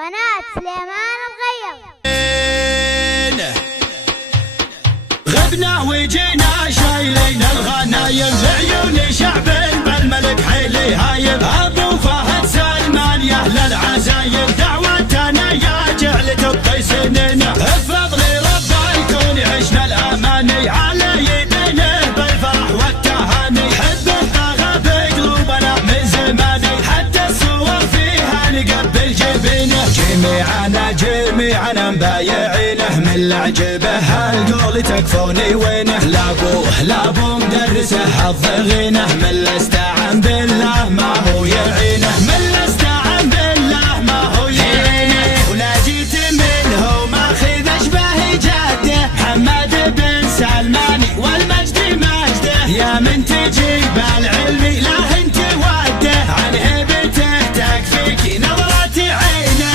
قناة سليمان الغير. غبنا وجينا شايلين الغنايم لعيون شعب بالملك حيلي هايم. ابو فهد سلمان يا اهل العزايم دعوتنا يا جعل تبقي سننا بفضل رب الكون عشنا الاماني على يدينه بالفرح والتهاني. حبه طغى بقلوبنا من زماني حتى الصور فيها نقبل جبينه. جميعنا مبايعينه من العجبه هالقول تكفوني وينه. لابو مدرسه حظ غينه من الاستعان بالله ما هو يعينه. من الاستعان بالله ما هو يعينه. ولا جيت منه ماخذ اشباه جده محمد بن سلماني والمجد مجده. يا من تجيب العلم لا انت وده عن هبته تكفيك نظرة عينه.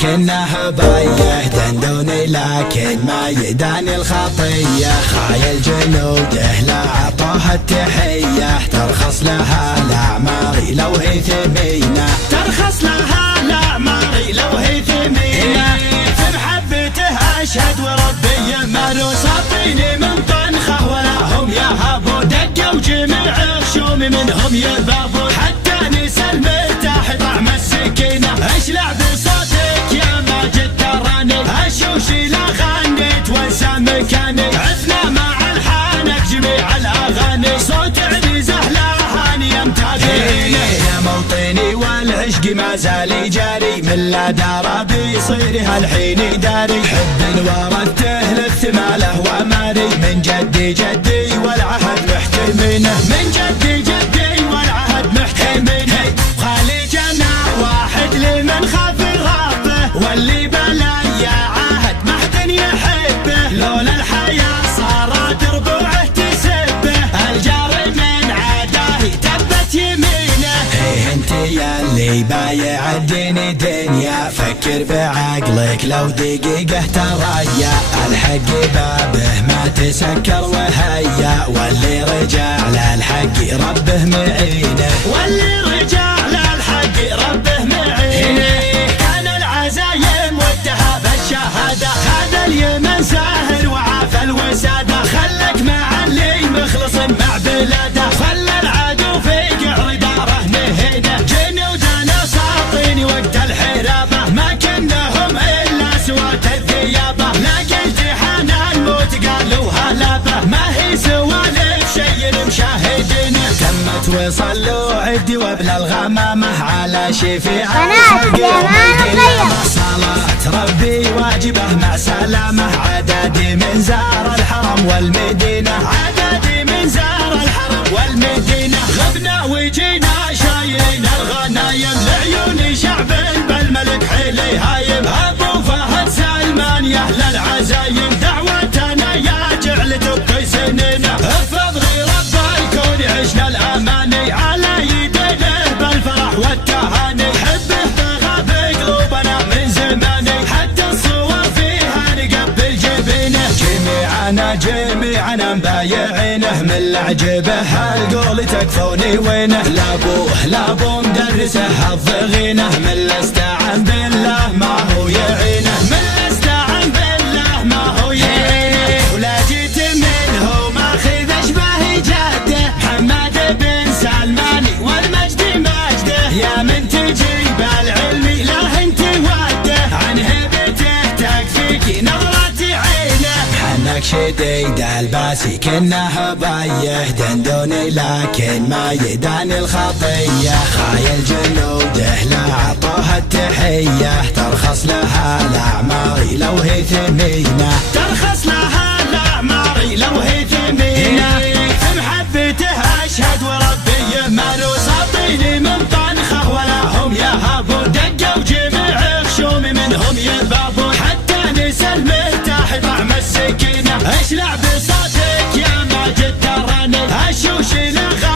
كنا هبايه دندوني لكن ما يداني الخطيه. خايل جنوده لا عطوها التحيه ترخص لها الاعماري لو هي ثمينه. ترخص لها الاعماري لو هي ثمينه. في محبته اشهد وربي ما نصابيني من طنخه ولا هم يهابوا. دقوا وجميع خشومي منهم يذابوا حتى نسى المرتاح طعم السكينه. اشلع بصوتك يا ماجد تراني اشوشي لا غنيت وانسى مكاني. عثنا مع الحانك جميع الاغاني صوت عزيزه لا هاني يمتازينه. يا موطني والعشق ما زال يجاري من لا دار بيصير هالحين داري. حب ورثته للثماله وماري من جدي والعهد محتمينه. من جدي والعهد محتمينه. خالجنا واحد لمن خاف ربه واللي بلا يا عهد ما حد يحبه. لولا الحياة صارت ربوعه تسبه الجار من عداه تبت يمينه. انت يا اللي بايع الدين دنيا فكر بعقلك لو دقيقة تريا. الحق بابه ما تسكر وهيا واللي رجع للحق ربه معينه. واللي رجع للحق ربه معينه. كان العزايم والتهاب الشهاده هذا اليمن ساهر وعاف الوساده. خلك مع اللي مخلص مع بلاده خلى العدو في قعر داره نهينه. جنودنا ساطين وقت الحرابه ما كنهم الا سوات الثيابه. لاقي التحان الموت قالوا هلابه ما هي سوالف شي مشاهدينه. تمت وصلوا عدي وابن الغمامه على شفيع صلاة ربي واجبه مع سلامه. عدادي من زار الحرم والمدينه. عدادي من زار الحرم والمدينه. غبنا وجينا شايلين الغنايم لعيون شعب بالملك حيلي هايم. ابو فهد سلمان يا اهل العزايم دعوتنا يا جعل تبقي سننا بفضل رب الكون عشنا الاماني على يدينه بالفرح والتهاني. حبه طغى بقلوبنا من زماني حتى الصور فيها نقبل جبينه. جميعنا مبايعينه من العجبه هالقول تكفوني وينه. لابو مدرسه حظ غينه من الاستعان بالله ما هو يعينه. من الاستعان بالله ما هو يعينه. ولا جيت منه ماخذ اشباه جده محمد بن سلماني والمجد مجده. يا من تجيب العلم لا انت وده عن هبته تكفيك نظرة عينه. حنك شديد الباسي كنا هبايه دندوني لكن ما يداني الخطيه. خايل جنوده لا عطوها التحيه ترخص لها الاعماري لو هي ثمينه. ترخص لها الاعماري لو هي ثمينه. في محبته اشهد وربي ما نصابيني من طنخه ولا هم يهابوا. دقوا وجميع خشومي منهم يذابوا حتى نسى المرتاح طعم السكينه. اشلع